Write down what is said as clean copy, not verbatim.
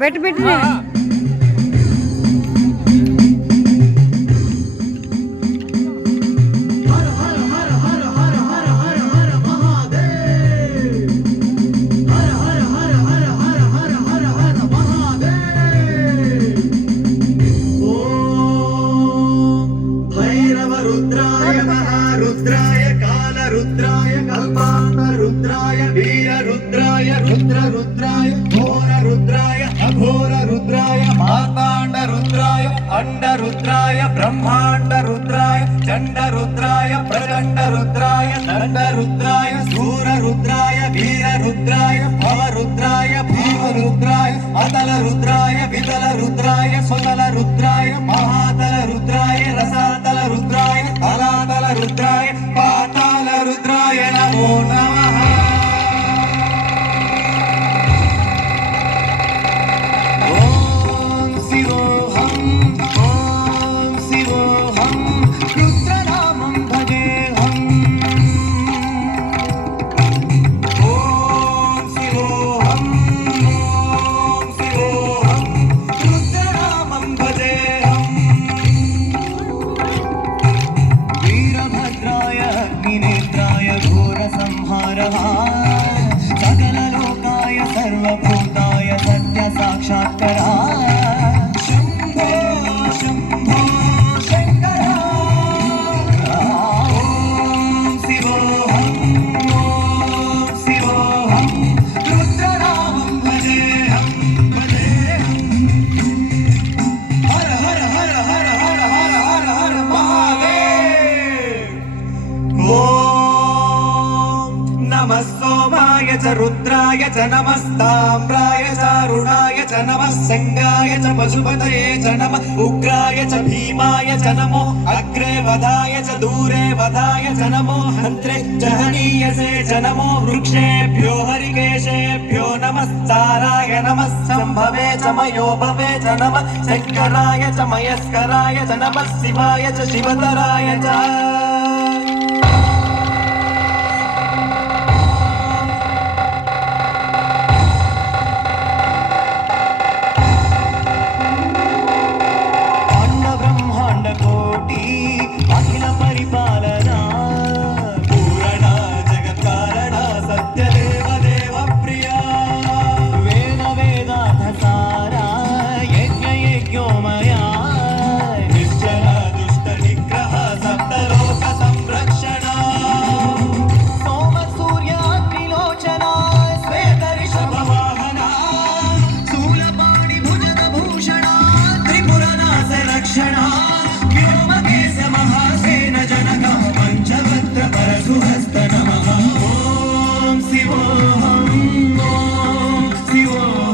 పెట్టు పెట్టు रुद्राय महारुद्राय कालरुद्राय कल्पान्तरुद्राय वीररुद्राय रुद्ररुद्राय घोररुद्राय अघोररुद्राय मार्ताण्डरुद्राय अण्डरुद्राय ब्रह्माण्डरुद्राय चण्डरुद्राय प्रचण्डरुद्राय दण्डरुद्राय सूररुद्राय वीररुद्राय भवरुद्राय भीमरुद्राय अतलरुद्राय वितलरुद्राय सुतलरुद्राय महातलरुद्राय रसातलरुद्राय तलातलरुद्राय पातालरुद्राय नमो नमः। ॐ शिवोऽहं रुद्रनामं भजेऽहम्। ॐ शिवोऽहं रुद्रनामं भजेऽहम्। वीरभद्राय अग्निनेत्राय घोरसंहारः सकललोकाय सर्वभूताय सत्यसाक्षात्करः शम्भो शम्भो शङ्कर। ॐ शिवोऽहं रुद्रनामं भजेऽहं हर हर हर हर हर हर हर हर महादेव। ॐ नमः सोमाय च रुद्राय च नमस्ताम्राय च अरुणाय च नमः संगाय च पशुपतये च नमः उग्राय च भीमाय च नमो अग्रे वधाय च दूरे वधाय च नमो हन्त्रे च हनीयसे च नमो वृक्षेभ्यो हरिकेशेभ्यो नमस्ताराय नमः सम्भवे च मयो भवे च नमः शङ्कराय च मयस्कराय च नमः शिवाय च शिवतराय च